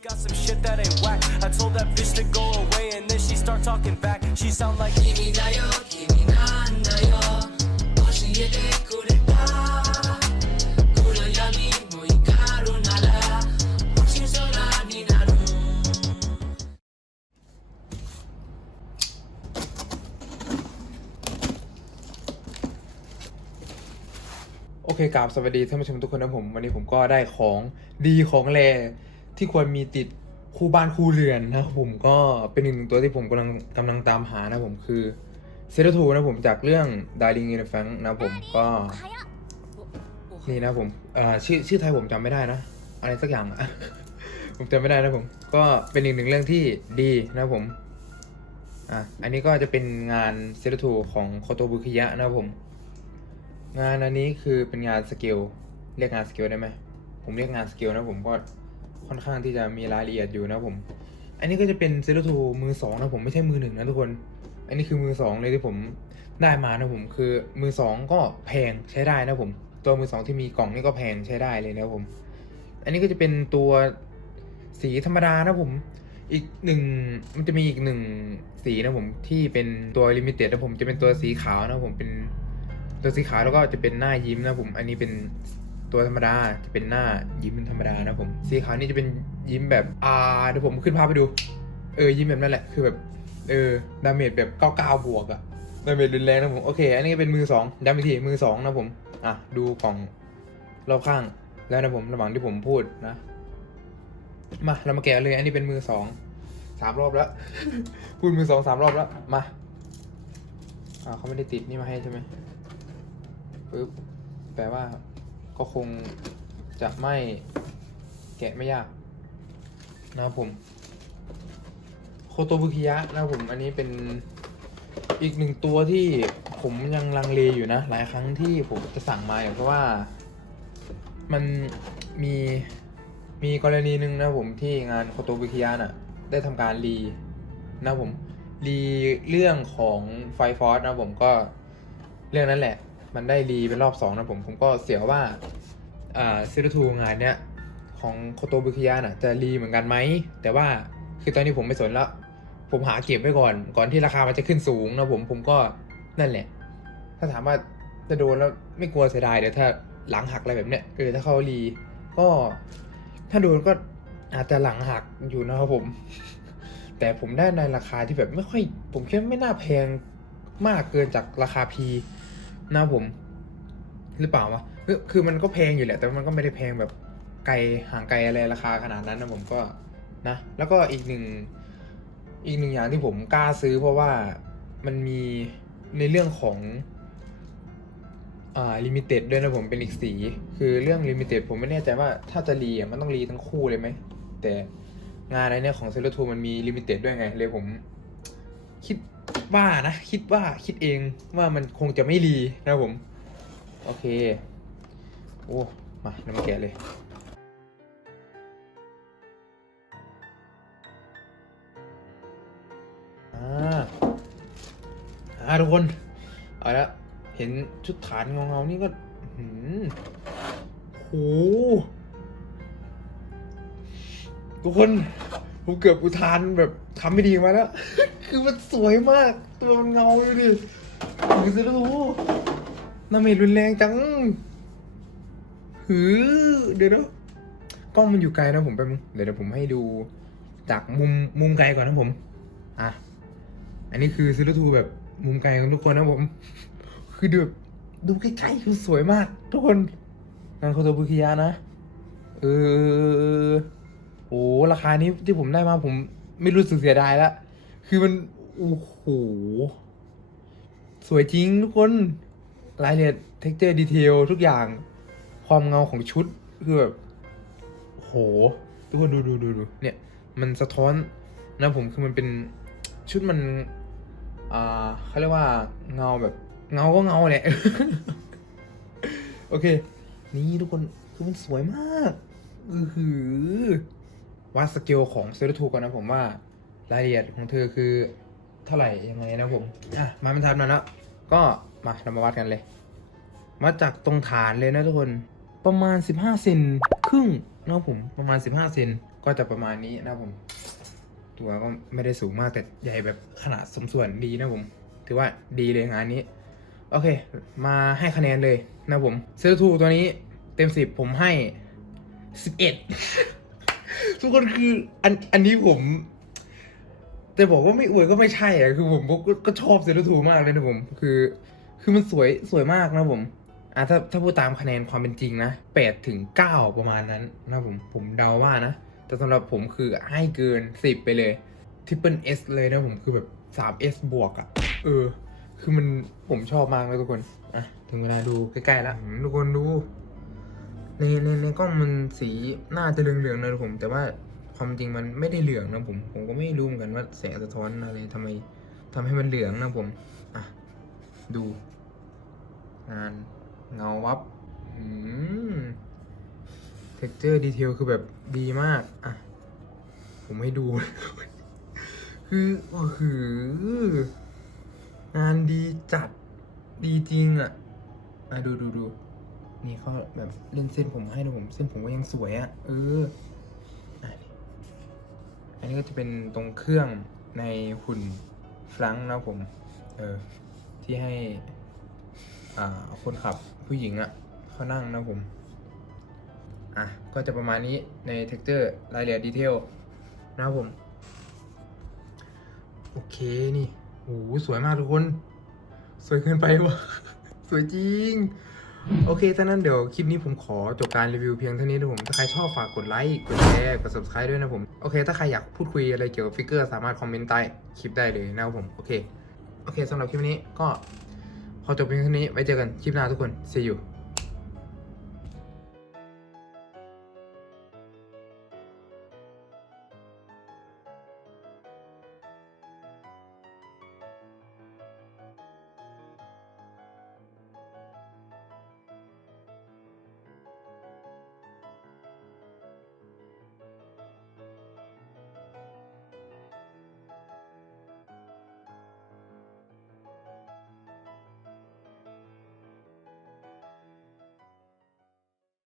Got some shit that ain't whack. I told that bitch to go away and then she start talking back. She sound like Kimi na yo, Kimi na na yo. Oshiete kureta. Kuro yami mo ikaru nara. Oshi sora ni naru. โอเคกราบสวัสดีท่านผู้ชมทุกคนนะผม วันนี้ผมก็ได้ของดีของแร ที่ควรมีติดคู่บ้านคู่เรือนนะครับผมก็เป็นอีกหนึ่งตัวที่ผมกำลังกำลังตามหานะผมคือเซตทูนะผมจากเรื่อง Darling in the Frank นะผมก็นี่นะผมเอ่อชื่อชื่อไทยผมจำไม่ได้นะ อะไรสักอย่างอะผมจำไม่ได้นะผม ก็เป็นอีกหนึ่งเรื่องที่ดีนะผมอะอันนี้ก็จะเป็นงานเซตทูของโคโตบุคิยะนะครับผม งานอันนี้คือเป็นงานสเกลเรียกงานสเกลได้ไหมผมเรียกงานสเกลนะผมก็ ค่อนข้างที่จะมีรายละเอียดอยู่นะผม อันนี้ก็จะเป็นเซโ t ทูมือสองนะผมไม่ใช่มือหนึ่งนะทุกคน อันนี้คือมือสองเลยที่ผมได้มานะผมคือมือสองก็แพงใช้ได้นะผม ตัวมือสองที่มีกล่องนี่ก็แพงใช้ได้เลยนะผม อันนี้ก็จะเป็นตัวสีธรรมดานะผม อีกหนึ่งมันจะมีอีกหนึ่งสีนะผมที่เป็นตัวลิมิเต็ดนะผมจะเป็นตัวสีขาวนะผมเป็นตัวสีขาวแล้วก็จะเป็นหน้ายิ้มนะผม อันนี้เป็น ตัวธรรมดาจะเป็นหน้ายิ้มธรรมดานะผม สีขาวนี่จะเป็นยิ้มแบบอ่าเดี๋ยวผมขึ้นภาพไปดู เออยิ้มแบบนั้นแหละคือแบบเออดาเมจแบบ99บวกอะดาเมจรุนแรงนะผมโอเค อันนี้เป็นมือสองย้ำอีกทีมือสองนะผมอะดูกล่องรอบข้างแล้วนะผมระหว่างที่ผมพูดนะ มาเรามาแกะเลย อันนี้เป็นมือสองสามรอบแล้วพูดมือสองสามรอบแล้วมาอ่าเขาไม่ได้ติดนี่มาให้ใช่ไหมปึ๊บแปลว่า ก็คงจะไม่แกะไม่ยากนะครับผม โคโตบุคิยะนะครับผมอันนี้เป็นอีกหนึ่งตัวที่ผมยังลังเลอยู่นะ หลายครั้งที่ผมจะสั่งมาอย่างเพราะว่ามันมีมีกรณีหนึ่งนะผมที่งานโคโตบุคิยะน่ะได้ทำการรีนะผมรีเรื่องของไฟฟอสนะผมก็เรื่องนั้นแหละ มันได้รีเป็นรอบสองนะผมผมก็เสียว่า ซิลทูงานเนี้ยของโคโตบุคิยะน่ะจะรีเหมือนกันไหม แต่ว่าคือตอนนี้ผมไม่สนแล้ว ผมหาเก็บไว้ก่อน ก่อนที่ราคามันจะขึ้นสูงนะผมผมก็นั่นแหละ ถ้าถามว่าจะโดนแล้วไม่กลัวเสียดายเดี๋ยวถ้าหลังหักอะไรแบบเนี้ยเออถ้าเขารีก็ ถ้าโดนก็อาจจะหลังหักอยู่นะครับผม แต่ผมได้ในราคาที่แบบไม่ค่อย ผมคิดว่าไม่น่าแพงมากเกินจากราคาพีนะผม หรือเปล่าวะ คือคือมันก็แพงอยู่แหละ แต่มันก็ไม่ได้แพงแบบไกลห่างไกลอะไรราคาขนาดนั้นนะผมก็นะ แล้วก็อีกหนึ่งอีกหนึ่งอย่างที่ผมกล้าซื้อ เพราะว่ามันมีในเรื่องของอ่าลิมิเต็ดด้วยนะผมเป็นอีกสี คือเรื่องลิมิเต็ดผมไม่แน่ใจว่าถ้าจะรีอะมันต้องรีทั้งคู่เลยไหม แต่งานในเนี้ยของเซเลทูมันมีลิมิเต็ดด้วยไง เลยผมคิดว่านะ คิดว่าคิดเองว่ามันคงจะไม่รีนะผม โอเค โอ้ มาเดี๋ยวมาแกะเลยอ่าอ่าทุกคนเอาละเห็นชุดฐานเงาๆนี่ก็หืมโหทุกคนผมเกือบอุทานแบบทำไม่ดีมาแล้ว คือมันสวยมาก ตัวมันเงาดูดิดูสิลูกน้ำเมรุนแรงจัง หือเดี๋ยวกล้องมันอยู่ไกลนะผมไปบนึงเดี๋ยวเดี๋ยวผมให้ดูจากมุมมุมไกลก่อนนะผม อะ อันนี้คือซิลทูแบบมุมไกลของทุกคนนะผม คือดูดูใกล้ๆคือสวยมาก ทุกคนงานโคโตบุคิยะนะ เออโอ้ราคานี้ที่ผมได้มาผมไม่รู้สึกเสียดายละ คือมัน โอ้โห สวยจริงทุกคน รายละเอียดเท็กเจอร์ดีเทลทุกอย่าง ความเงาของชุดคือแบบโหทุกคนดูดูดูดูเนี่ย มันสะท้อนนะผมคือมันเป็นชุดมันอ่าเขาเรียกว่าเงาแบบเงาก็เงาแหละโอเค นี่ทุกคนคือมันสวยมากอือหือวัดสเกลของเซลทูก่อนนะผมว่ารายละเอียดของเธอคือเท่าไหร่ยังไงนะผมอะมาเป็นทันมาแล้วก็มาเรามาวัดกันเลยวัดจากตรงฐานเลยนะทุกคน ประมาณ 15 เซนครึ่งนะครับผมประมาณ 15 เซนก็จะประมาณนี้นะครับผม ตัวก็ไม่ได้สูงมากแต่ใหญ่แบบขนาดสมส่วนดีนะผม ถือว่าดีเลยงานนี้ โอเค มาให้คะแนนเลยนะผมเซอร์ทูตัวนี้เต็มสิบผมให้สิบเอ็ดทุกคนคืออันอันนี้ผม แต่บอกว่าไม่อวยก็ไม่ใช่อะคือผมก็ก็ชอบเซอร์ทูมากเลยนะผม คือ คือมันสวยสวยมากนะผม อะถ้าถ้าพูดตามคะแนนความเป็นจริงนะแปดถึงเก้าประมาณนั้นนะผมผมเดาว่านะ แต่สำหรับผมคือให้เกินสิบไปเลยทริปเปิลเอสเลยนะผมคือแบบสามเอสบวกอะ่ะ เออ คือมันผมชอบมากเลยทุกคน อะ ถึงเวลาดูใกล้ๆแล้วอืมทุกคนดู ในในในกล้องมันสีน่าจะเหลืองๆนะผมแต่ว่าความจริงมันไม่ได้เหลืองนะผม ผมก็ไม่รู้เหมือนกันว่าแสงสะท้อนอะไรทำไมทำให้มันเหลืองนะผม อะ ดูงาน เงาวับเท็กเจอร์ดีเทลคือแบบดีมาก อะ ผมให้ดู คือโอ้โหงานดีจัดดีจริงอะ อะ ดูดูดูนี่เขาแบบเล่นเส้นผมให้นะผม เส้นผมก็ยังสวยอะ เอออะนี่อันนี้ก็จะเป็นตรงเครื่องในหุ่นฟรังนะผม เออ ที่ให้ อ่า คนขับ ผู้หญิงอะ่ะเขานั่งนะผม อะ ก็จะประมาณนี้ใน texture รายละเอียดดีเทลนะครับผม โอเคนี่โหสวยมากทุกคน สวยเกินไปวะสวยจริง โอเคถ้านั้นเดี๋ยวคลิปนี้ผมขอจบการรีวิวเพียงเท่านี้นะผม ถ้าใครชอบฝากกดไลค์ กดแชร์ กด subscribe ด้วยนะผม โอเค ถ้าใครอยากพูดคุยอะไรเกี่ยวกับฟิกเกอร์สามารถคอมเมนต์ใต้คลิปได้เลยนะครับผม โอเค โอเคสำหรับคลิปนี้ก็ พอจบเพียงเท่านี้ไว้เจอกันคลิปหน้าทุกคน see you